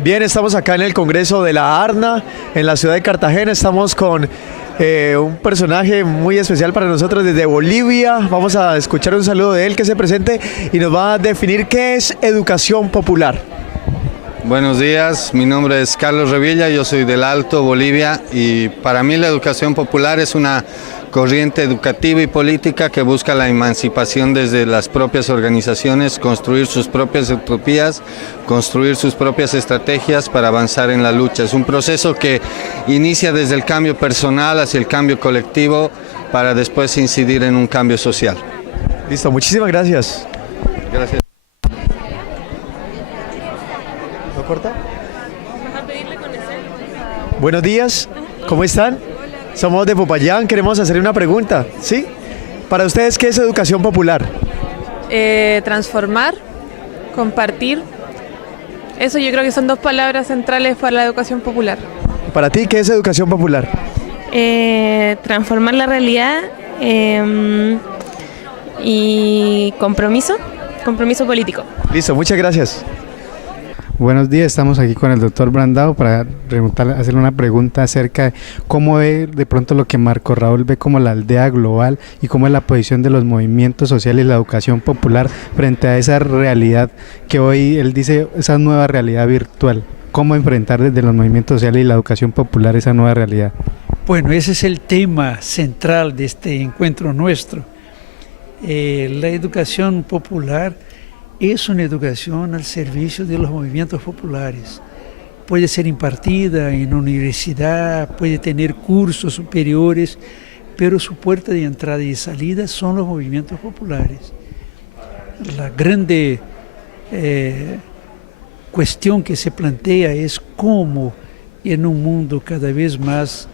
Bien, estamos acá en el Congreso de la ARNA, en la ciudad de Cartagena. Estamos con un personaje muy especial para nosotros desde Bolivia. Vamos a escuchar un saludo de él, que se presente y nos va a definir qué es educación popular. Buenos días, mi nombre es Carlos Revilla, yo soy del Alto, Bolivia, y para mí la educación popular es una corriente educativa y política que busca la emancipación desde las propias organizaciones, construir sus propias utopías, construir sus propias estrategias para avanzar en la lucha. Es un proceso que inicia desde el cambio personal hacia el cambio colectivo para después incidir en un cambio social. Listo, muchísimas gracias. Gracias. ¿No corta? Buenos días, ¿cómo están? Somos de Popayán, queremos hacer una pregunta, ¿sí? Para ustedes, ¿qué es educación popular? Transformar, compartir. Eso yo creo que son dos palabras centrales para la educación popular. Para ti, ¿qué es educación popular? Transformar la realidad y compromiso político. Listo, muchas gracias. Buenos días, estamos aquí con el doctor Brandao para hacerle una pregunta acerca de cómo ve de pronto lo que Marco Raúl ve como la aldea global y cómo es la posición de los movimientos sociales y la educación popular frente a esa realidad que hoy él dice, esa nueva realidad virtual. ¿Cómo enfrentar desde los movimientos sociales y la educación popular esa nueva realidad? Bueno, ese es el tema central de este encuentro nuestro. La educación popular es una educación al servicio de los movimientos populares. Puede ser impartida en universidad, puede tener cursos superiores, pero su puerta de entrada y salida son los movimientos populares. La grande cuestión que se plantea es cómo en un mundo cada vez más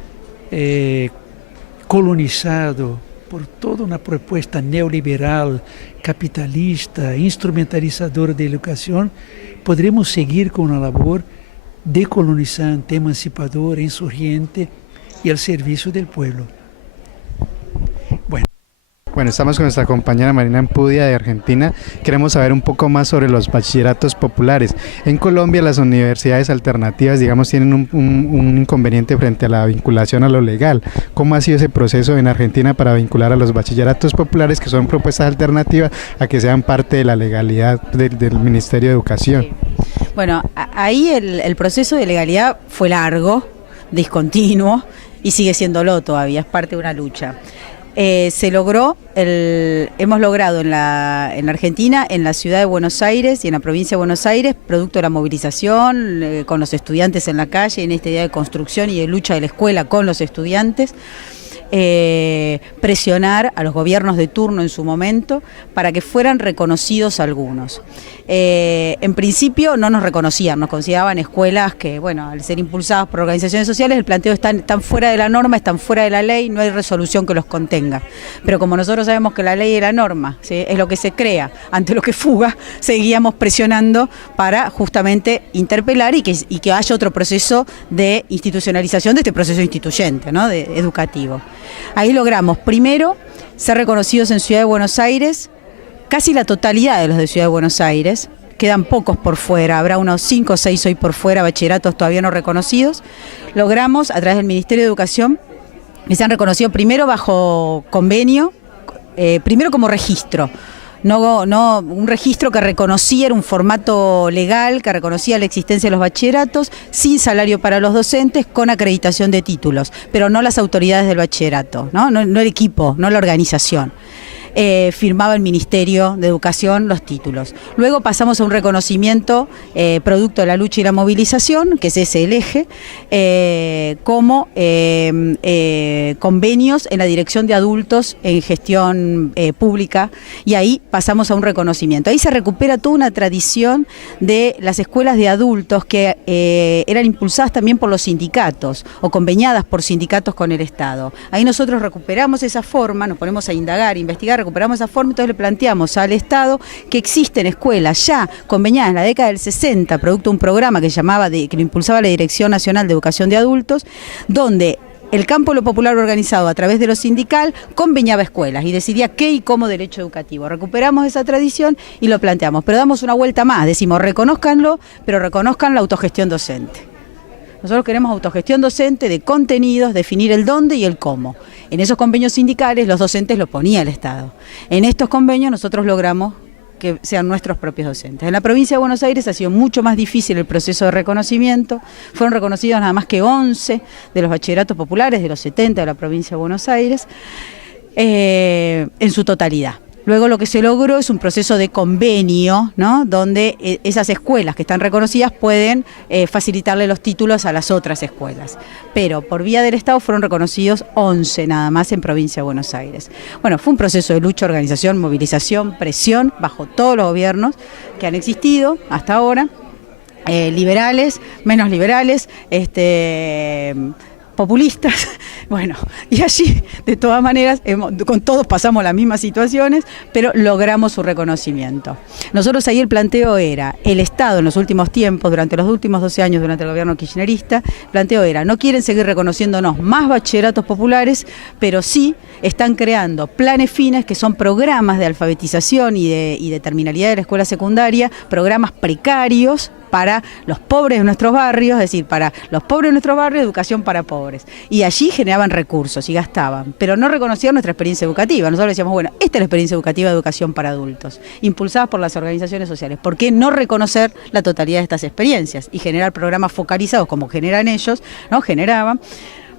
colonizado por toda una propuesta neoliberal, capitalista, instrumentalizadora de educación, podremos seguir con una labor decolonizante, emancipadora, insurgente y al servicio del pueblo. Bueno, estamos con nuestra compañera Marina Ampudia de Argentina. Queremos saber un poco más sobre los bachilleratos populares. En Colombia las universidades alternativas, digamos, tienen un inconveniente frente a la vinculación a lo legal. ¿Cómo ha sido ese proceso en Argentina para vincular a los bachilleratos populares, que son propuestas alternativas, a que sean parte de la legalidad del Ministerio de Educación? Bueno, ahí el proceso de legalidad fue largo, discontinuo y sigue siéndolo todavía, es parte de una lucha. Se logró, hemos logrado en la Argentina, en la ciudad de Buenos Aires y en la provincia de Buenos Aires, producto de la movilización con los estudiantes en la calle, en esta idea de construcción y de lucha de la escuela con los estudiantes, presionar a los gobiernos de turno en su momento para que fueran reconocidos algunos. En principio no nos reconocían, nos consideraban escuelas que, bueno, al ser impulsadas por organizaciones sociales, el planteo están fuera de la norma, están fuera de la ley, no hay resolución que los contenga. Pero como nosotros sabemos que la ley y la norma, ¿sí?, es lo que se crea, ante lo que fuga, seguíamos presionando para justamente interpelar y que haya otro proceso de institucionalización de este proceso instituyente, ¿no?, educativo. Ahí logramos, primero, ser reconocidos en Ciudad de Buenos Aires, casi la totalidad de los de Ciudad de Buenos Aires, quedan pocos por fuera, habrá unos 5 o 6 hoy por fuera, bachilleratos todavía no reconocidos. Logramos, a través del Ministerio de Educación, que sean reconocidos primero bajo convenio, primero como registro. No un registro que reconocía, era un formato legal que reconocía la existencia de los bachilleratos, sin salario para los docentes, con acreditación de títulos, pero no las autoridades del bachillerato, no el equipo, no la organización. Firmaba el Ministerio de Educación los títulos. Luego pasamos a un reconocimiento producto de la lucha y la movilización, que es ese el eje, como convenios en la dirección de adultos en gestión pública, y ahí pasamos a un reconocimiento. Ahí se recupera toda una tradición de las escuelas de adultos que eran impulsadas también por los sindicatos o conveniadas por sindicatos con el Estado. Ahí nosotros recuperamos esa forma, nos ponemos a indagar, investigar, recuperamos esa forma, entonces le planteamos al Estado que existen escuelas ya conveniadas en la década del 60, producto de un programa que lo impulsaba la Dirección Nacional de Educación de Adultos, donde el campo de lo popular organizado a través de lo sindical conveniaba escuelas y decidía qué y cómo derecho educativo. Recuperamos esa tradición y lo planteamos, pero damos una vuelta más, decimos reconózcanlo, pero reconozcan la autogestión docente. Nosotros queremos autogestión docente de contenidos, definir el dónde y el cómo. En esos convenios sindicales los docentes los ponía el Estado. En estos convenios nosotros logramos que sean nuestros propios docentes. En la provincia de Buenos Aires ha sido mucho más difícil el proceso de reconocimiento. Fueron reconocidos nada más que 11 de los bachilleratos populares de los 70 de la provincia de Buenos Aires, en su totalidad. Luego lo que se logró es un proceso de convenio, ¿no?, donde esas escuelas que están reconocidas pueden facilitarle los títulos a las otras escuelas. Pero por vía del Estado fueron reconocidos 11 nada más en provincia de Buenos Aires. Bueno, fue un proceso de lucha, organización, movilización, presión bajo todos los gobiernos que han existido hasta ahora, liberales, menos liberales, populistas, bueno, y allí de todas maneras con todos pasamos las mismas situaciones, pero logramos su reconocimiento. Nosotros ahí el planteo era, el Estado en los últimos tiempos, durante los últimos 12 años durante el gobierno kirchnerista, el planteo era, no quieren seguir reconociéndonos más bachilleratos populares, pero sí están creando planes fines que son programas de alfabetización y de terminalidad de la escuela secundaria, programas precarios para los pobres de nuestros barrios, es decir, para los pobres de nuestros barrios, educación para pobres. Y allí generaban recursos y gastaban, pero no reconocían nuestra experiencia educativa. Nosotros decíamos, bueno, esta es la experiencia educativa de educación para adultos, impulsadas por las organizaciones sociales. ¿Por qué no reconocer la totalidad de estas experiencias y generar programas focalizados como generan ellos, ¿no? Generaban.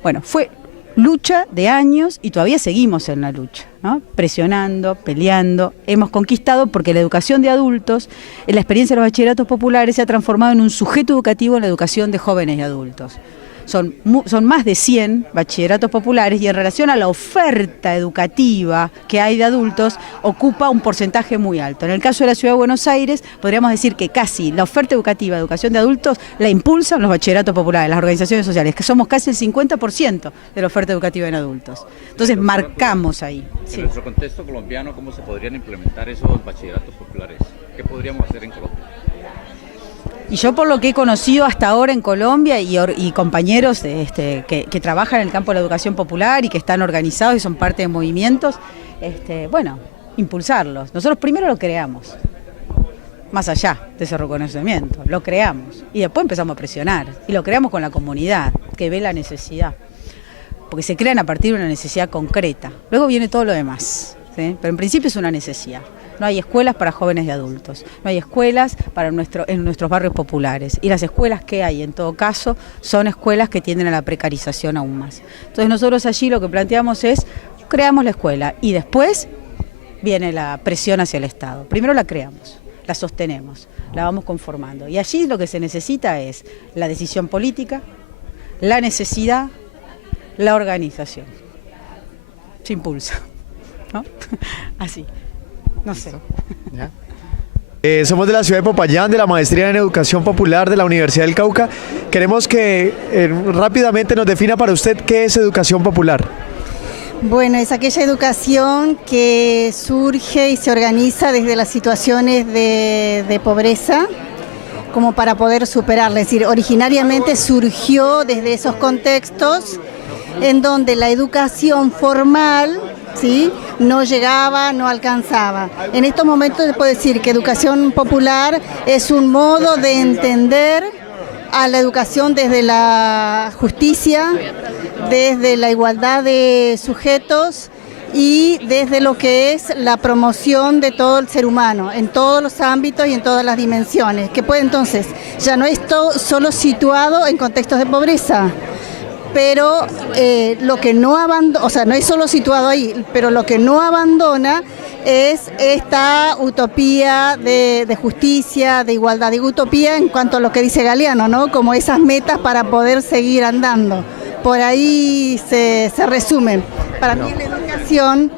Bueno, fue lucha de años y todavía seguimos en la lucha, ¿no? Presionando, peleando, hemos conquistado porque la educación de adultos, en la experiencia de los bachilleratos populares, se ha transformado en un sujeto educativo en la educación de jóvenes y adultos. Son más de 100 bachilleratos populares y en relación a la oferta educativa que hay de adultos ocupa un porcentaje muy alto. En el caso de la Ciudad de Buenos Aires podríamos decir que casi la oferta educativa de educación de adultos la impulsan los bachilleratos populares, las organizaciones sociales, que somos casi el 50% de la oferta educativa en adultos. Entonces marcamos ahí. En nuestro contexto colombiano, ¿cómo se podrían implementar esos bachilleratos populares? ¿Qué podríamos hacer en Colombia? Y yo por lo que he conocido hasta ahora en Colombia y compañeros que trabajan en el campo de la educación popular y que están organizados y son parte de movimientos, bueno, impulsarlos. Nosotros primero lo creamos, más allá de ese reconocimiento, lo creamos y después empezamos a presionar y lo creamos con la comunidad que ve la necesidad, porque se crean a partir de una necesidad concreta. Luego viene todo lo demás, ¿sí? Pero en principio es una necesidad. No hay escuelas para jóvenes y adultos, no hay escuelas en nuestros barrios populares y las escuelas que hay en todo caso son escuelas que tienden a la precarización aún más. Entonces nosotros allí lo que planteamos es, creamos la escuela y después viene la presión hacia el Estado. Primero la creamos, la sostenemos, la vamos conformando y allí lo que se necesita es la decisión política, la necesidad, la organización. Se impulsa, ¿no? Así. No sé. ¿Ya? Somos de la ciudad de Popayán, de la Maestría en Educación Popular de la Universidad del Cauca. Queremos que rápidamente nos defina para usted qué es educación popular. Bueno, es aquella educación que surge y se organiza desde las situaciones de pobreza, como para poder superarla. Es decir, originariamente surgió desde esos contextos en donde la educación formal, ¿sí?, no llegaba, no alcanzaba. En estos momentos se puede decir que educación popular es un modo de entender a la educación desde la justicia, desde la igualdad de sujetos y desde lo que es la promoción de todo el ser humano, en todos los ámbitos y en todas las dimensiones, que puede entonces, ya no es solo situado en contextos de pobreza, pero lo que no abandona, o sea, no es solo situado ahí, pero lo que no abandona es esta utopía de justicia, de igualdad. Digo utopía en cuanto a lo que dice Galeano, ¿no? Como esas metas para poder seguir andando. Por ahí se resumen. Para mí la educación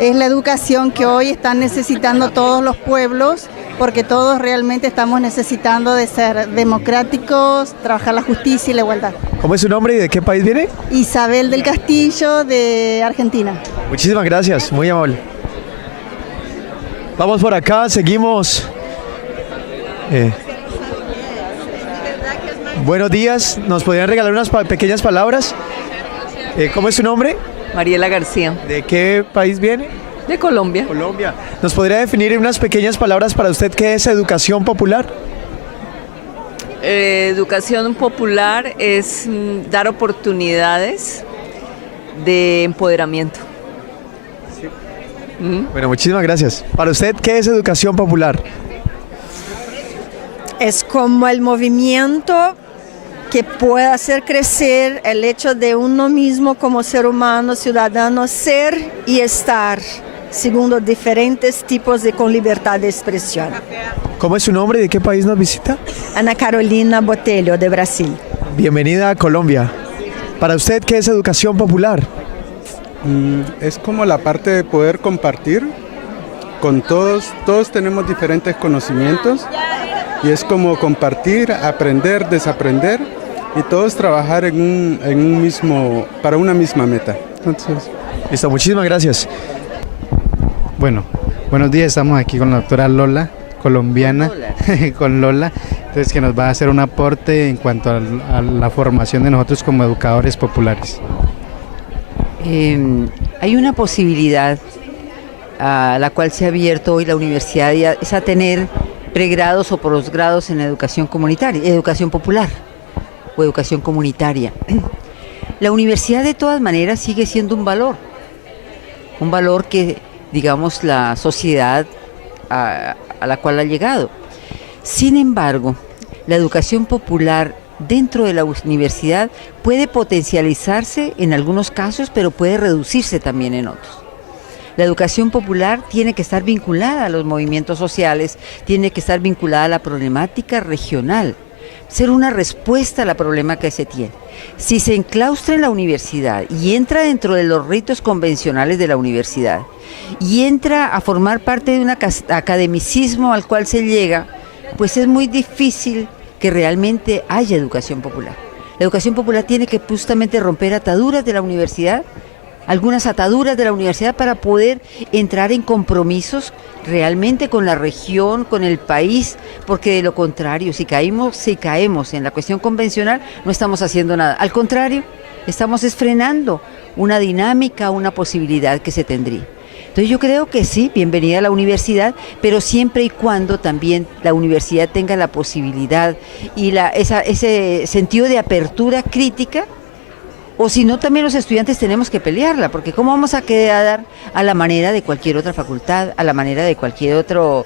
es la educación que hoy están necesitando todos los pueblos, porque todos realmente estamos necesitando de ser democráticos, trabajar la justicia y la igualdad. ¿Cómo es su nombre y de qué país viene? Isabel del Castillo, de Argentina. Muchísimas gracias, muy amable. Vamos por acá, seguimos. Buenos días, ¿nos podrían regalar unas pequeñas palabras? ¿Cómo es su nombre? Mariela García. ¿De qué país viene? De Colombia. Colombia. ¿Nos podría definir en unas pequeñas palabras para usted qué es educación popular? Educación popular es dar oportunidades de empoderamiento. Sí. Bueno, muchísimas gracias. Para usted, ¿qué es educación popular? Es como el movimiento que puede hacer crecer el hecho de uno mismo como ser humano, ciudadano, ser y estar, segundo diferentes tipos con libertad de expresión. ¿Cómo es su nombre y de qué país nos visita? Ana Carolina Botelho, de Brasil. Bienvenida a Colombia. Para usted, ¿qué es educación popular? Es como la parte de poder compartir con todos. Todos tenemos diferentes conocimientos y es como compartir, aprender, desaprender y todos trabajar en un mismo, para una misma meta. Entonces, listo, muchísimas gracias. Bueno, buenos días, estamos aquí con la doctora Lola, colombiana, con Lola, entonces que nos va a hacer un aporte en cuanto a la formación de nosotros como educadores populares. Hay una posibilidad a la cual se ha abierto hoy la universidad, es a tener pregrados o posgrados en educación comunitaria, educación popular o educación comunitaria. La universidad de todas maneras sigue siendo un valor que, digamos, la sociedad a la cual ha llegado. Sin embargo, la educación popular dentro de la universidad puede potencializarse en algunos casos, pero puede reducirse también en otros. La educación popular tiene que estar vinculada a los movimientos sociales, tiene que estar vinculada a la problemática regional, ser una respuesta a la problema que se tiene. Si se enclaustra en la universidad y entra dentro de los ritos convencionales de la universidad y entra a formar parte de un academicismo al cual se llega, pues es muy difícil que realmente haya educación popular. La educación popular tiene que justamente romper ataduras de la universidad, algunas ataduras de la universidad para poder entrar en compromisos realmente con la región, con el país, porque de lo contrario, si caemos en la cuestión convencional, no estamos haciendo nada. Al contrario, estamos frenando una dinámica, una posibilidad que se tendría. Entonces yo creo que sí, bienvenida a la universidad, pero siempre y cuando también la universidad tenga la posibilidad y ese sentido de apertura crítica, o si no también los estudiantes tenemos que pelearla, porque ¿cómo vamos a quedar a la manera de cualquier otra facultad, a la manera de cualquier otro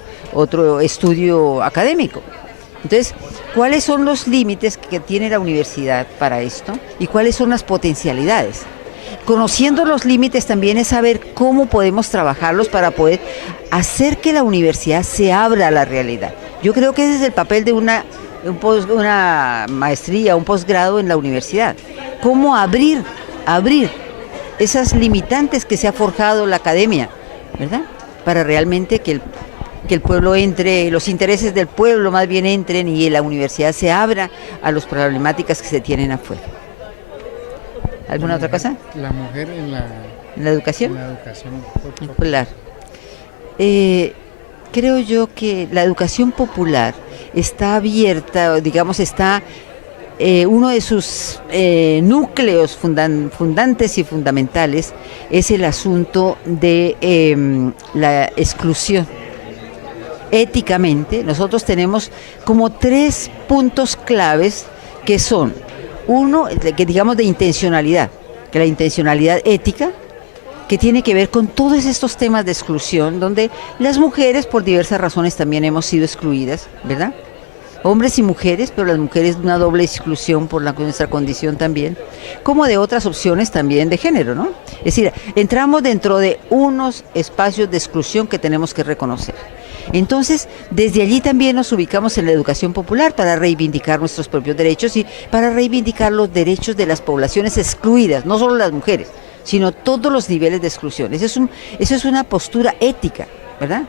estudio académico? Entonces, ¿cuáles son los límites que tiene la universidad para esto y cuáles son las potencialidades? Conociendo los límites también es saber cómo podemos trabajarlos para poder hacer que la universidad se abra a la realidad. Yo creo que ese es el papel de una maestría, un posgrado en la universidad. Cómo abrir esas limitantes que se ha forjado la academia, ¿verdad? Para realmente que el pueblo entre, los intereses del pueblo más bien entren y la universidad se abra a las problemáticas que se tienen afuera. ¿Alguna otra cosa? La mujer en la educación. En la educación popular. Creo yo que la educación popular está abierta, digamos, está uno de sus núcleos fundantes y fundamentales es el asunto de la exclusión. Éticamente, nosotros tenemos como 3 puntos claves que son: uno, que digamos de intencionalidad, que la intencionalidad ética, que tiene que ver con todos estos temas de exclusión, donde las mujeres por diversas razones también hemos sido excluidas, ¿verdad? Hombres y mujeres, pero las mujeres de una doble exclusión por nuestra condición también, como de otras opciones también de género, ¿no? Es decir, entramos dentro de unos espacios de exclusión que tenemos que reconocer. Entonces, desde allí también nos ubicamos en la educación popular para reivindicar nuestros propios derechos y para reivindicar los derechos de las poblaciones excluidas, no solo las mujeres, sino todos los niveles de exclusión. Eso es una postura ética, ¿verdad?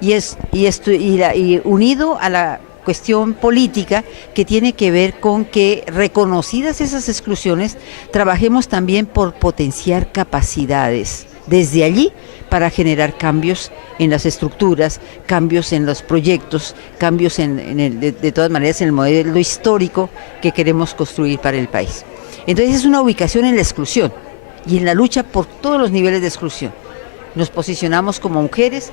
Y unido a la cuestión política que tiene que ver con que, reconocidas esas exclusiones, trabajemos también por potenciar capacidades desde allí para generar cambios en las estructuras, cambios en los proyectos, cambios de todas maneras en el modelo histórico que queremos construir para el país. Entonces es una ubicación en la exclusión y en la lucha por todos los niveles de exclusión. Nos posicionamos como mujeres,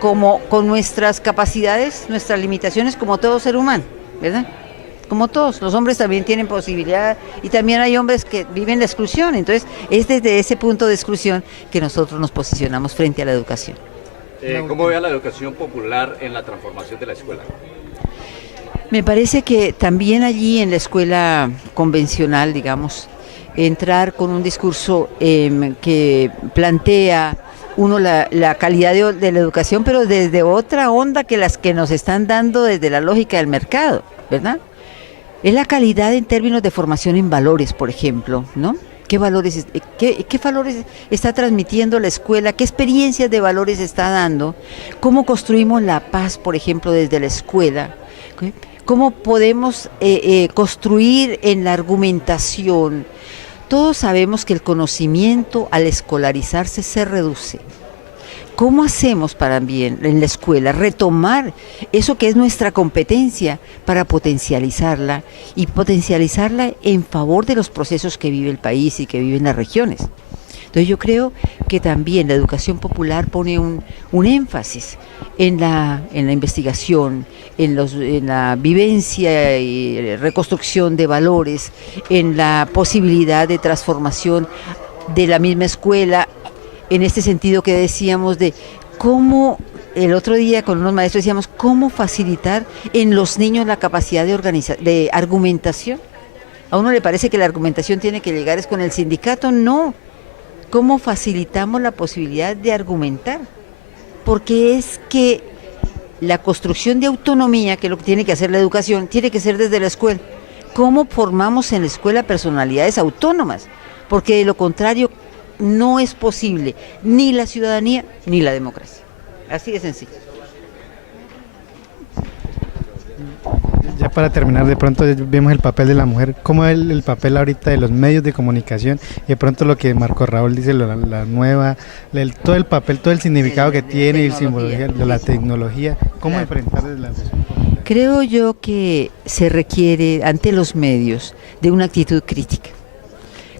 con nuestras capacidades, nuestras limitaciones, como todo ser humano, ¿verdad? Como todos, los hombres también tienen posibilidad y también hay hombres que viven la exclusión, entonces es desde ese punto de exclusión que nosotros nos posicionamos frente a la educación. ¿Cómo ve a la educación popular en la transformación de la escuela? Me parece que también allí en la escuela convencional, digamos, entrar con un discurso que plantea uno la calidad de la educación, pero desde otra onda que las que nos están dando desde la lógica del mercado, ¿verdad? Es la calidad en términos de formación en valores, por ejemplo, ¿no? ¿Qué valores está transmitiendo la escuela? ¿Qué experiencias de valores está dando? ¿Cómo construimos la paz, por ejemplo, desde la escuela? ¿Cómo podemos construir en la argumentación? Todos sabemos que el conocimiento al escolarizarse se reduce. ¿Cómo hacemos para bien en la escuela retomar eso que es nuestra competencia para potencializarla y potencializarla en favor de los procesos que vive el país y que viven las regiones? Entonces Entonces yo creo que también la educación popular pone un énfasis en la investigación, en la vivencia y reconstrucción de valores, en la posibilidad de transformación de la misma escuela, en este sentido que decíamos de cómo, el otro día con unos maestros decíamos, cómo facilitar en los niños la capacidad de argumentación. ¿A uno le parece que la argumentación tiene que llegar es con el sindicato? No. ¿Cómo facilitamos la posibilidad de argumentar? Porque es que la construcción de autonomía, que es lo que tiene que hacer la educación, tiene que ser desde la escuela. ¿Cómo formamos en la escuela personalidades autónomas? Porque de lo contrario no es posible ni la ciudadanía ni la democracia. Así de sencillo. Ya para terminar, de pronto vemos el papel de la mujer, cómo es el papel ahorita de los medios de comunicación y de pronto lo que Marco Raúl dice, la nueva, todo el papel, todo el significado que tiene, el simbología de la tecnología, cómo enfrentar la... Creo yo que se requiere ante los medios de una actitud crítica.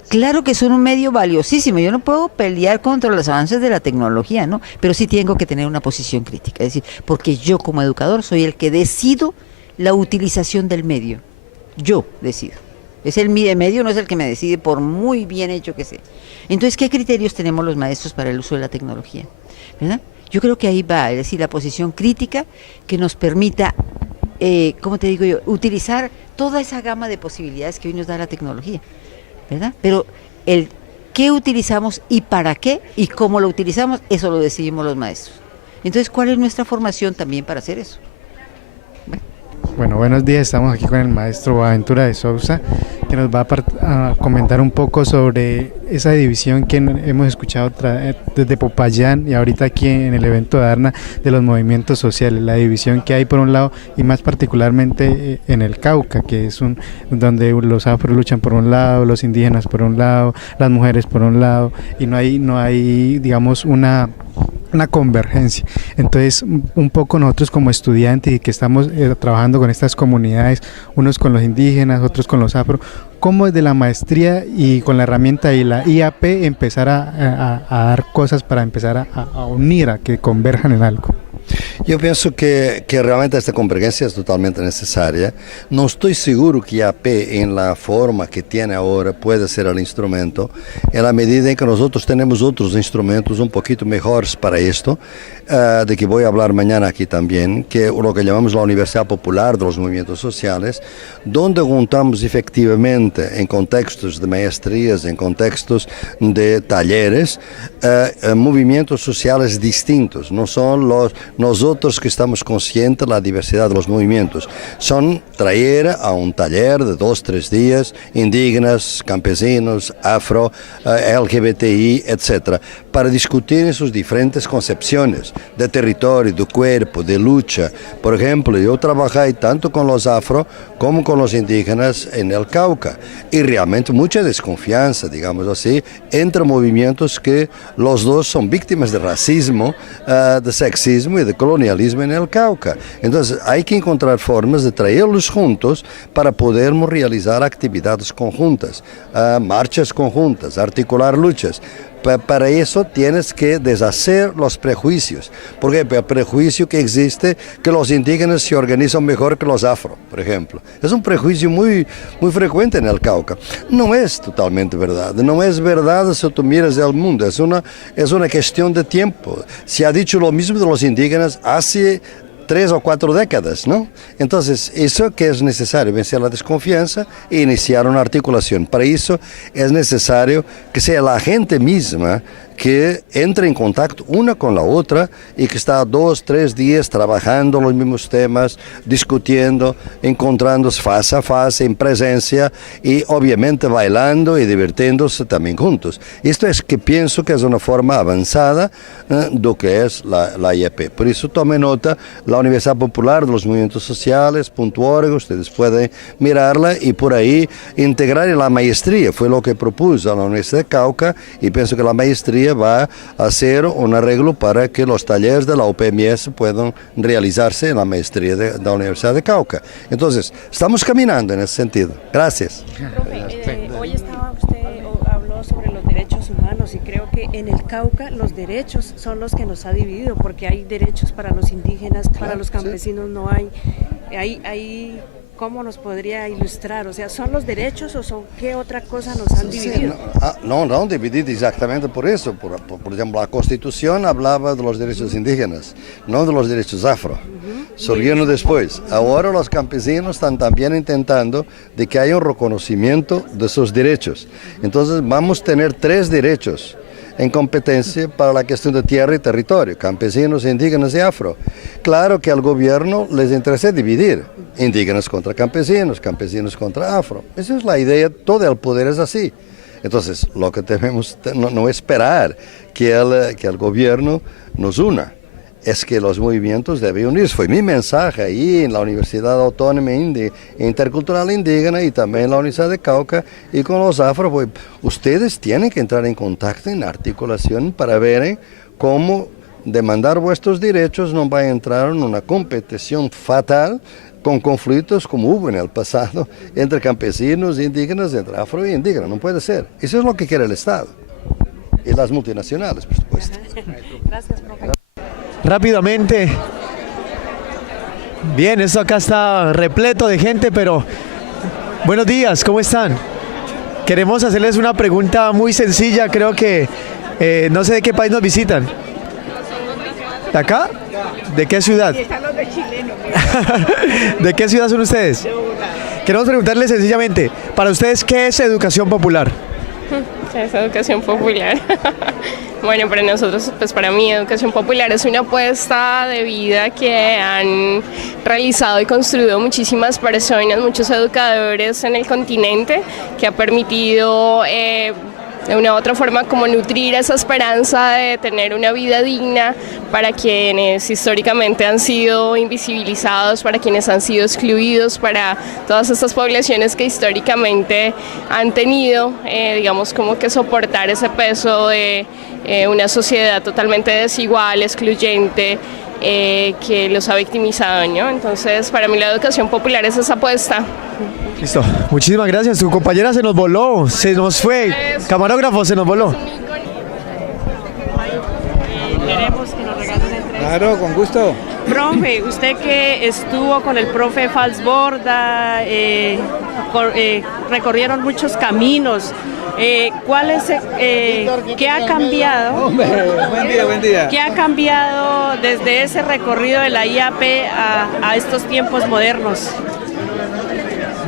Claro que son un medio valiosísimo, yo no puedo pelear contra los avances de la tecnología, ¿no? Pero sí tengo que tener una posición crítica, es decir, porque yo como educador soy el que decido la utilización del medio. Yo decido. Es el medio, no es el que me decide por muy bien hecho que sea. Entonces, ¿qué criterios tenemos los maestros para el uso de la tecnología? ¿Verdad? Yo creo que ahí va, es decir, la posición crítica que nos permita, ¿cómo te digo yo?, utilizar toda esa gama de posibilidades que hoy nos da la tecnología, ¿verdad? Pero el qué utilizamos y para qué y cómo lo utilizamos, eso lo decidimos los maestros. Entonces, ¿cuál es nuestra formación también para hacer eso? Bueno, buenos días, estamos aquí con el maestro Boaventura de Sousa, que nos va a comentar un poco sobre esa división que hemos escuchado desde Popayán y ahorita aquí en el evento de Arna de los movimientos sociales, la división que hay por un lado y más particularmente en el Cauca, que es donde los afros luchan por un lado, los indígenas por un lado, las mujeres por un lado, y no hay digamos una convergencia. Entonces, un poco nosotros como estudiantes y que estamos trabajando con estas comunidades, unos con los indígenas, otros con los afro, ¿cómo desde la maestría y con la herramienta y la IAP empezar a dar cosas para empezar a unir, a que converjan en algo? Yo pienso que realmente esta convergencia es totalmente necesaria. No estoy seguro que IAP en la forma que tiene ahora puede ser el instrumento, en la medida en que nosotros tenemos otros instrumentos un poquito mejores para esto, de que voy a hablar mañana aquí también, que lo que llamamos la Universidad Popular de los Movimientos Sociales, donde juntamos efectivamente en contextos de maestrías, en contextos de talleres, movimientos sociales distintos. No son nosotros que estamos conscientes de la diversidad de los movimientos. Son traer a un taller de 2-3 días indígenas, campesinos, afro, LGBTI, etc., para discutir sus diferentes concepciones de territorio, de cuerpo, de lucha. Por ejemplo, yo trabajé tanto con los afro como con los indígenas en el Cauca y realmente mucha desconfianza, digamos así, entre movimientos que los dos son víctimas de racismo, de sexismo y de colonialismo en el Cauca. Entonces hay que encontrar formas de traerlos juntos para podermos realizar actividades conjuntas, marchas conjuntas, articular luchas. Para eso tienes que deshacer los prejuicios, porque el prejuicio que existe que los indígenas se organizan mejor que los afro, por ejemplo, es un prejuicio muy frecuente en el Cauca. No es totalmente verdad, no es verdad si tú miras el mundo, es una cuestión de tiempo. Se ha dicho lo mismo de los indígenas hace 3 o 4 décadas, ¿no? Entonces, eso que es necesario, vencer la desconfianza e iniciar una articulación. Para eso es necesario que sea la gente misma que entre en contacto una con la otra y que está 2-3 días trabajando los mismos temas, discutiendo, encontrándose face a face, en presencia y obviamente bailando y divirtiéndose también juntos. Esto es que pienso que es una forma avanzada de lo que es la IAP. Por eso tome nota, la Universidad Popular de los Movimientos Sociales.org, ustedes pueden mirarla y por ahí integrar en la maestría, fue lo que propuso a la Universidad de Cauca y pienso que la maestría va a hacer un arreglo para que los talleres de la UPMS puedan realizarse en la maestría de la Universidad de Cauca. Entonces, estamos caminando en ese sentido. Gracias. Profe, hoy usted habló sobre los derechos derechos humanos, y creo que en el Cauca los derechos son los que nos ha dividido, porque hay derechos para los indígenas, para los campesinos no hay. ¿Cómo nos podría ilustrar? O sea, ¿son los derechos o son qué otra cosa nos han dividido? No dividido exactamente por eso. Por ejemplo, la Constitución hablaba de los derechos indígenas, no de los derechos afro. Surgieron después. Ahora los campesinos están también intentando de que haya un reconocimiento de sus derechos. Entonces vamos a tener 3 derechos en competencia para la cuestión de tierra y territorio, campesinos, indígenas y afro. Claro que al gobierno les interesa dividir, indígenas contra campesinos, campesinos contra afro. Esa es la idea, todo el poder es así. Entonces, lo que debemos no esperar que el gobierno nos una, es que los movimientos deben unirse. Fue mi mensaje ahí en la Universidad Autónoma Intercultural Indígena y también en la Universidad de Cauca y con los afro. Pues, ustedes tienen que entrar en contacto, en articulación para ver cómo demandar vuestros derechos no va a entrar en una competición fatal con conflictos como hubo en el pasado entre campesinos, indígenas, entre afro e indígenas. No puede ser. Eso es lo que quiere el Estado y las multinacionales, por supuesto. Gracias, profe. Rápidamente. Bien, esto acá está repleto de gente, pero buenos días, ¿cómo están? Queremos hacerles una pregunta muy sencilla, creo que no sé de qué país nos visitan. ¿De acá? ¿De qué ciudad? ¿De qué ciudad son ustedes? Queremos preguntarles sencillamente, para ustedes, ¿qué es educación popular? ¿Qué es educación popular? Bueno, para nosotros, pues para mí, educación popular es una apuesta de vida que han realizado y construido muchísimas personas, muchos educadores en el continente, que ha permitido de una u otra forma como nutrir esa esperanza de tener una vida digna para quienes históricamente han sido invisibilizados, para quienes han sido excluidos, para todas estas poblaciones que históricamente han tenido, digamos, como que soportar ese peso de una sociedad totalmente desigual, excluyente, que los ha victimizado, ¿no? Entonces, para mí la educación popular es esa apuesta. Listo, muchísimas gracias. Tu compañera se nos voló, se nos fue. Camarógrafo, se nos voló. Queremos que nos regale una entrevista. Claro, con gusto. Profe, usted que estuvo con el profe Falsborda, recorrieron muchos caminos. ¿Qué ha cambiado? Hombre, buen día. ¿Qué ha cambiado desde ese recorrido de la IAP a estos tiempos modernos?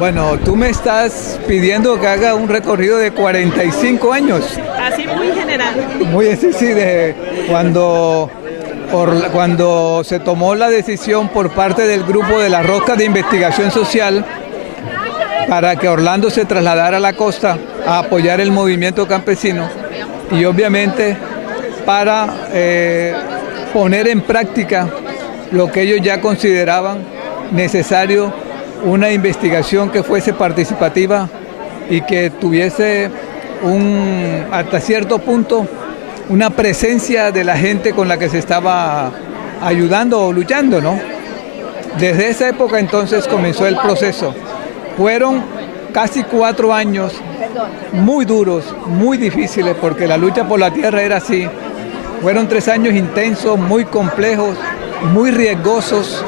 Bueno, tú me estás pidiendo que haga un recorrido de 45 años. Así muy general. Muy sí, de cuando se tomó la decisión por parte del grupo de la Rosca de Investigación Social para que Orlando se trasladara a la costa a apoyar el movimiento campesino y obviamente para poner en práctica lo que ellos ya consideraban necesario, una investigación que fuese participativa y que tuviese hasta cierto punto una presencia de la gente con la que se estaba ayudando o luchando, ¿no? Desde esa época entonces comenzó el proceso. Fueron casi 4 años muy duros, muy difíciles, porque la lucha por la tierra era así. Fueron 3 años intensos, muy complejos, muy riesgosos,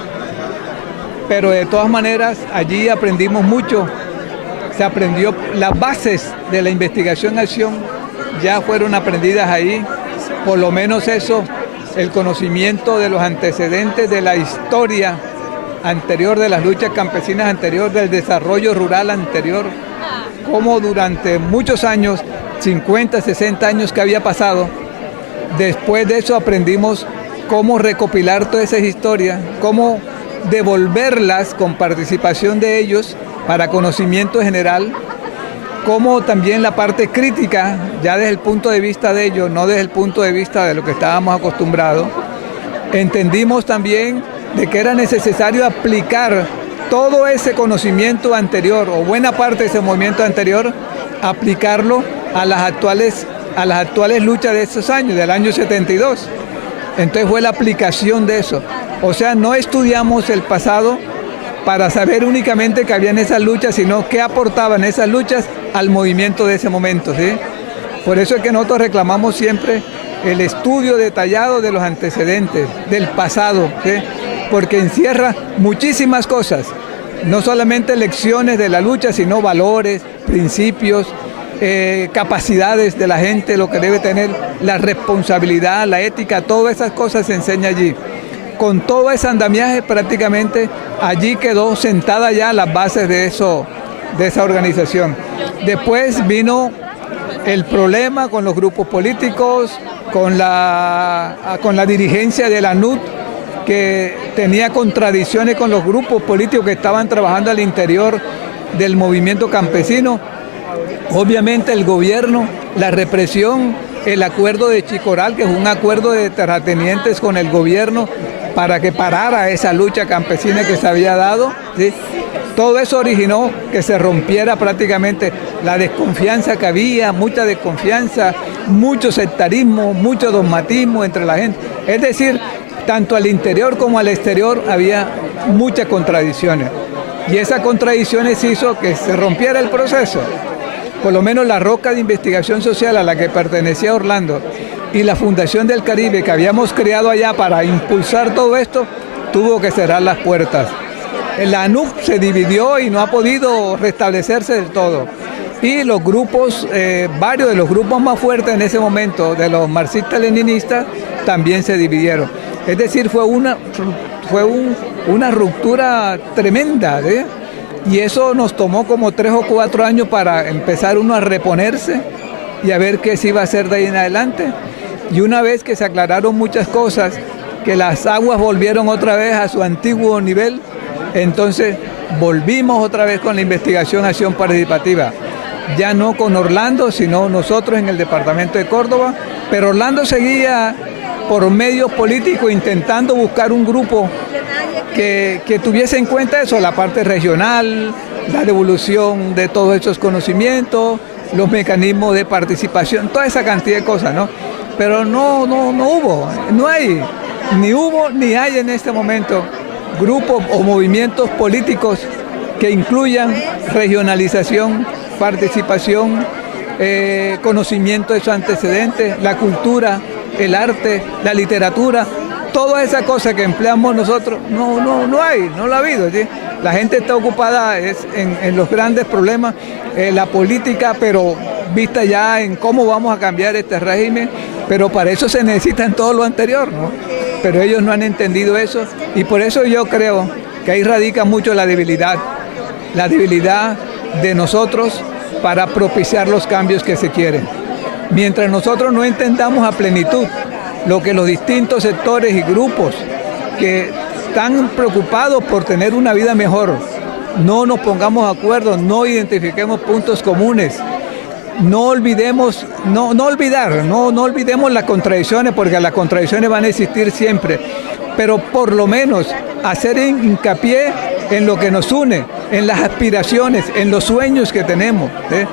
pero de todas maneras allí aprendimos mucho. Se aprendió, las bases de la investigación-acción ya fueron aprendidas ahí, por lo menos eso, el conocimiento de los antecedentes de la historia anterior, de las luchas campesinas anterior, del desarrollo rural anterior, como durante muchos años, 50, 60 años que había pasado, después de eso aprendimos cómo recopilar todas esas historias, cómo devolverlas con participación de ellos para conocimiento general, como también la parte crítica, ya desde el punto de vista de ellos, no desde el punto de vista de lo que estábamos acostumbrados. Entendimos también de que era necesario aplicar todo ese conocimiento anterior, o buena parte de ese movimiento anterior, aplicarlo a las actuales luchas de esos años, del año 72. Entonces fue la aplicación de eso. O sea, no estudiamos el pasado para saber únicamente que habían esas luchas, sino qué aportaban esas luchas al movimiento de ese momento, ¿sí? Por eso es que nosotros reclamamos siempre el estudio detallado de los antecedentes, del pasado, ¿sí? Porque encierra muchísimas cosas, no solamente lecciones de la lucha, sino valores, principios, capacidades de la gente, lo que debe tener, la responsabilidad, la ética, todas esas cosas se enseña allí. Con todo ese andamiaje prácticamente allí quedó sentada ya las bases de esa organización. Después vino el problema con los grupos políticos, con la dirigencia de la NUT, que tenía contradicciones con los grupos políticos que estaban trabajando al interior del movimiento campesino. Obviamente el gobierno, la represión, el acuerdo de Chicoral, que es un acuerdo de terratenientes con el gobierno para que parara esa lucha campesina que se había dado, ¿sí? Todo eso originó que se rompiera prácticamente la desconfianza que había, mucha desconfianza, mucho sectarismo, mucho dogmatismo entre la gente. Es decir, tanto al interior como al exterior había muchas contradicciones. Y esas contradicciones hizo que se rompiera el proceso. Por lo menos la Rosca de Investigación Social a la que pertenecía Orlando y la Fundación del Caribe que habíamos creado allá para impulsar todo esto, tuvo que cerrar las puertas. La ANUC se dividió y no ha podido restablecerse del todo. Y los grupos, varios de los grupos más fuertes en ese momento, de los marxistas-leninistas, también se dividieron. Es decir, fue una ruptura tremenda, ¿eh? Y eso nos tomó como 3 o 4 años para empezar uno a reponerse y a ver qué se iba a hacer de ahí en adelante. Y una vez que se aclararon muchas cosas, que las aguas volvieron otra vez a su antiguo nivel, entonces volvimos otra vez con la investigación Acción Participativa. Ya no con Orlando, sino nosotros en el departamento de Córdoba, pero Orlando seguía por medios políticos intentando buscar un grupo que tuviese en cuenta eso, la parte regional, la devolución de todos esos conocimientos, los mecanismos de participación, toda esa cantidad de cosas, ¿no? Pero no hubo, no hay, ni hubo ni hay en este momento grupos o movimientos políticos que incluyan regionalización, participación, conocimiento de sus antecedentes, la cultura, el arte, la literatura, toda esa cosa que empleamos nosotros, no hay, no lo ha habido, ¿sí? La gente está ocupada en los grandes problemas, la política, pero vista ya en cómo vamos a cambiar este régimen, pero para eso se necesita en todo lo anterior, ¿no? Pero ellos no han entendido eso y por eso yo creo que ahí radica mucho la debilidad de nosotros para propiciar los cambios que se quieren. Mientras nosotros no entendamos a plenitud lo que los distintos sectores y grupos que están preocupados por tener una vida mejor, no nos pongamos de acuerdo, no identifiquemos puntos comunes, no olvidemos las contradicciones, porque las contradicciones van a existir siempre, pero por lo menos hacer hincapié en lo que nos une, en las aspiraciones, en los sueños que tenemos, ¿eh?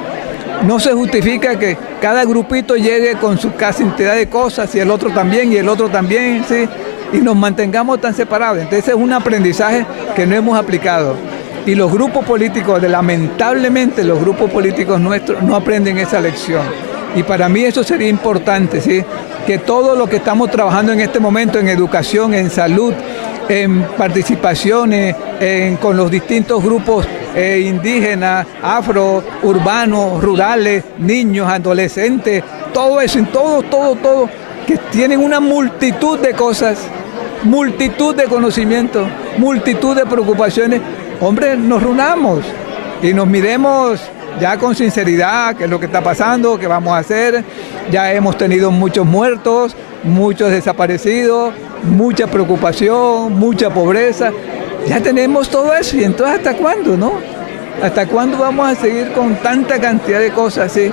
No se justifica que cada grupito llegue con su cantidad de cosas y el otro también, ¿sí? Y nos mantengamos tan separados. Entonces es un aprendizaje que no hemos aplicado. Y los grupos políticos, lamentablemente los grupos políticos nuestros no aprenden esa lección. Y para mí eso sería importante, ¿sí? Que todo lo que estamos trabajando en este momento en educación, en salud, en participaciones, con los distintos grupos indígenas, afro, urbanos, rurales, niños, adolescentes, todo eso, todo, que tienen una multitud de cosas, multitud de conocimientos, multitud de preocupaciones. Hombre, nos reunamos y nos miremos ya con sinceridad qué es lo que está pasando, qué vamos a hacer. Ya hemos tenido muchos muertos, muchos desaparecidos, mucha preocupación, mucha pobreza. Ya tenemos todo eso y entonces ¿hasta cuándo, no? ¿Hasta cuándo vamos a seguir con tanta cantidad de cosas así?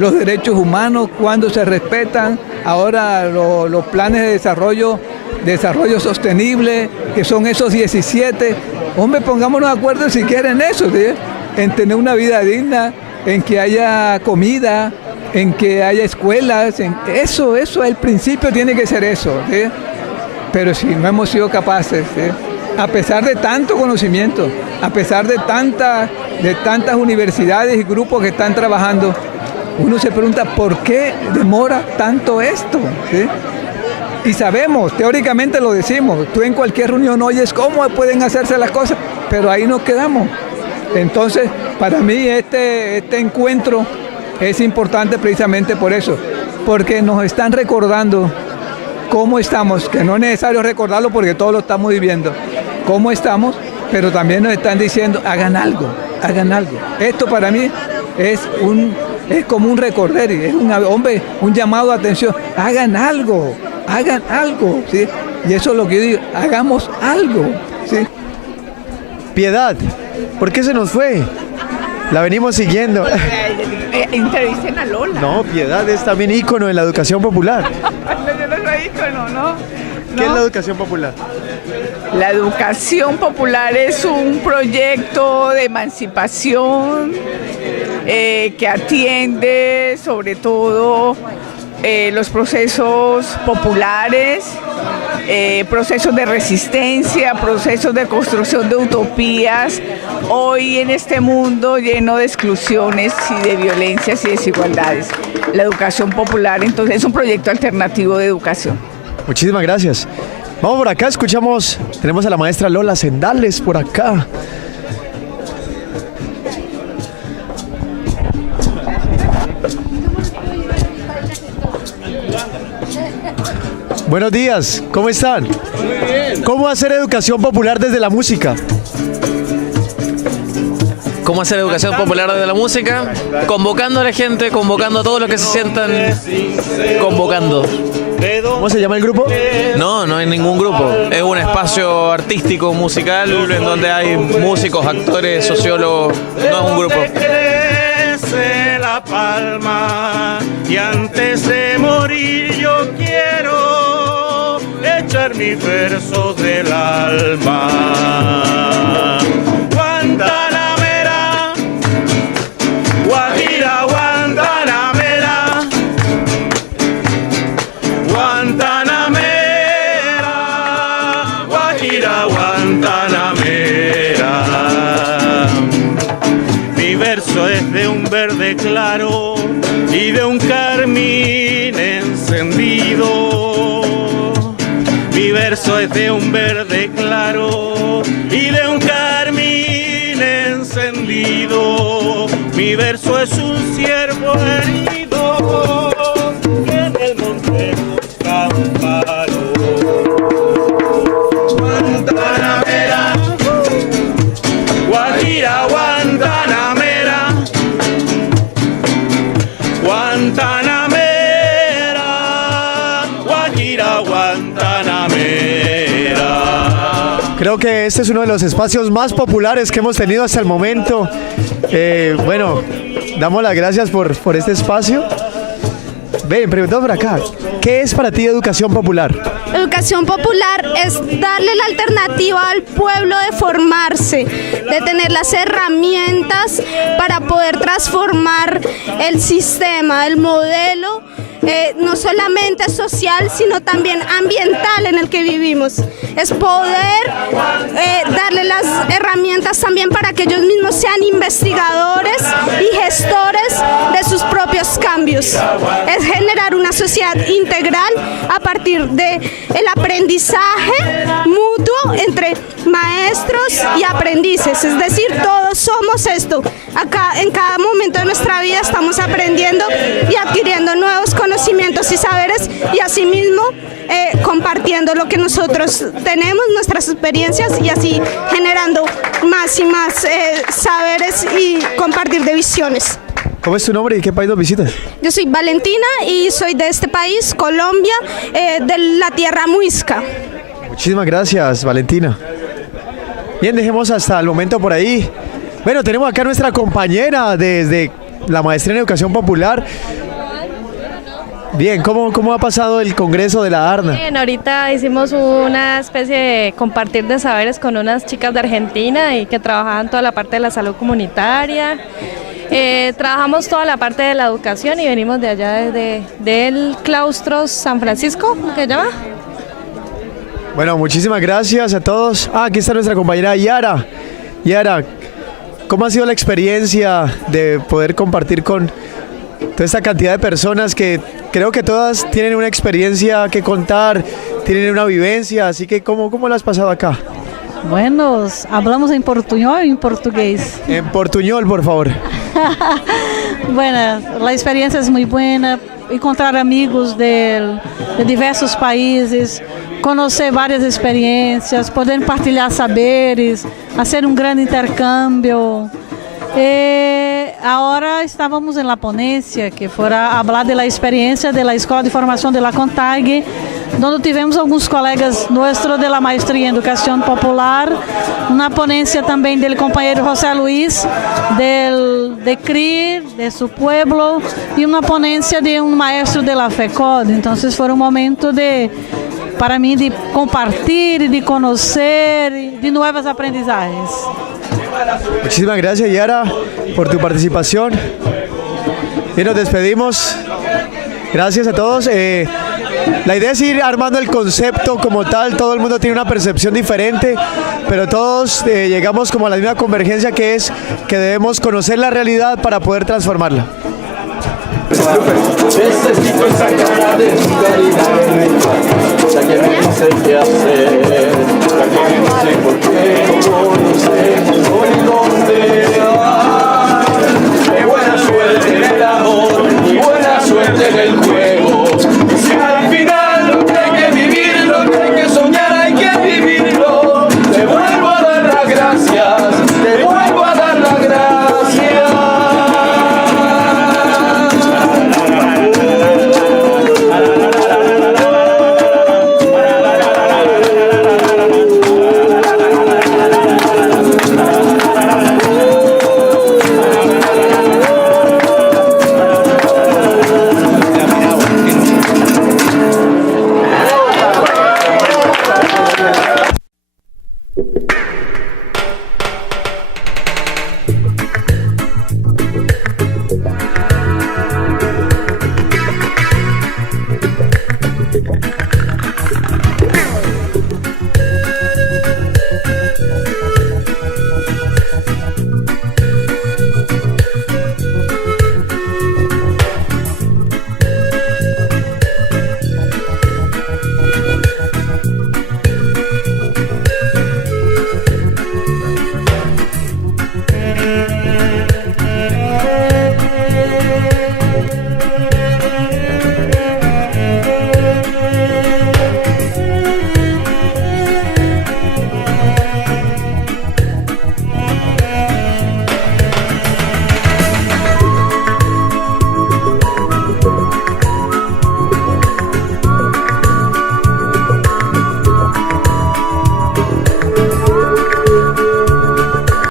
Los derechos humanos, ¿cuándo se respetan? Ahora los planes de desarrollo sostenible, que son esos 17. Hombre, pongámonos de acuerdo si quieren eso, ¿sí? En tener una vida digna, en que haya comida, en que haya escuelas. Eso, el principio tiene que ser eso, ¿sí? Pero si no hemos sido capaces, ¿sí? A pesar de tanto conocimiento, a pesar de tantas universidades y grupos que están trabajando, uno se pregunta por qué demora tanto esto, ¿sí? Y sabemos, teóricamente lo decimos, tú en cualquier reunión oyes cómo pueden hacerse las cosas, pero ahí nos quedamos. Entonces, para mí este encuentro es importante precisamente por eso, porque nos están recordando cómo estamos, que no es necesario recordarlo porque todos lo estamos viviendo, cómo estamos, pero también nos están diciendo, hagan algo, hagan algo. Esto para mí es como un recorder, es un llamado de atención, hagan algo, ¿sí? Y eso es lo que yo digo, hagamos algo, ¿sí? Piedad, ¿por qué se nos fue? La venimos siguiendo. Entrevisten a Lola. No, Piedad es también ícono en la educación popular. Yo no soy ícono, ¿no? ¿Qué es la educación popular? La educación popular es un proyecto de emancipación que atiende sobre todo los procesos populares, procesos de resistencia, procesos de construcción de utopías, hoy en este mundo lleno de exclusiones y de violencias y desigualdades. La educación popular entonces es un proyecto alternativo de educación. Muchísimas gracias. Vamos por acá, tenemos a la maestra Lola Sendales por acá. Buenos días, ¿cómo están? Muy bien. ¿Cómo hacer educación popular desde la música? ¿Cómo hacer educación popular desde la música? Convocando a la gente, convocando a todos los que se sientan, convocando. ¿Cómo se llama el grupo? No hay ningún grupo. Es un espacio artístico, musical, en donde hay músicos, actores, sociólogos. No es un grupo. Crece la palma y antes de morir yo quiero echar mis versos del alma. Guantanamera, Guajira, Guantanamera, Guantanamera, Guajira, Guantanamera. Mi verso es de un verde claro y de un carmín encendido. Mi verso es de un verde claro y de un carmín encendido. Mi verso es un ciervo herido que en el monte busca amparo. Guantanamera, Guajira, Guantanamera, Guantanamera, Guajira, Guantanamera. Creo que este es uno de los espacios más populares que hemos tenido hasta el momento. Bueno, damos las gracias por este espacio. Ven, preguntamos por acá, ¿qué es para ti educación popular? Educación popular es darle la alternativa al pueblo de formarse, de tener las herramientas para poder transformar el sistema, el modelo, no solamente social, sino también ambiental en el que vivimos. Es poder darle las herramientas también para que ellos mismos sean investigadores y gestores de sus propios cambios. Es generar una sociedad integral a partir del aprendizaje mutuo entre maestros y aprendices, es decir, todos somos esto. Acá en cada momento de nuestra vida estamos aprendiendo y adquiriendo nuevos conocimientos y saberes y asimismo compartiendo lo que nosotros tenemos, nuestras experiencias y así generando más y más saberes y compartir de visiones. ¿Cómo es tu nombre y qué país nos visitas? Yo soy Valentina y soy de este país, Colombia, de la tierra muisca. Muchísimas gracias, Valentina. Bien, dejemos hasta el momento por ahí. Bueno, tenemos acá a nuestra compañera desde la maestría en educación popular. Bien, ¿cómo ha pasado el Congreso de la ARNA? Bien, ahorita hicimos una especie de compartir de saberes con unas chicas de Argentina y que trabajaban toda la parte de la salud comunitaria. Trabajamos toda la parte de la educación y venimos de allá del claustro San Francisco, ¿cómo se llama? Bueno, muchísimas gracias a todos. Aquí está nuestra compañera Yara. Yara, ¿cómo ha sido la experiencia de poder compartir con toda esta cantidad de personas que creo que todas tienen una experiencia que contar, tienen una vivencia, así que ¿cómo la has pasado acá? Bueno, hablamos en portuñol o en portugués. En portuñol, por favor. Bueno, la experiencia es muy buena, encontrar amigos de diversos países, conocer varias experiencias, poder partilhar saberes, hacer un gran intercambio. Ahora estávamos en la ponencia que fora hablar de la experiencia de la Escola de Formación de la CONTAG, donde tivemos alguns colegas nossos de la Maestría en Educación Popular, una ponencia también del compañero José Luis de CRI, de su pueblo, y una ponencia de un maestro de la FECOD. Entonces fue un momento para mí de compartir, de conocer, de nuevas aprendizajes. Muchísimas gracias, Yara, por tu participación. Y nos despedimos. Gracias a todos. La idea es ir armando el concepto como tal. Todo el mundo tiene una percepción diferente, pero todos llegamos como a la misma convergencia, que es que debemos conocer la realidad para poder transformarla. Necesito esa cara de vulgaridad.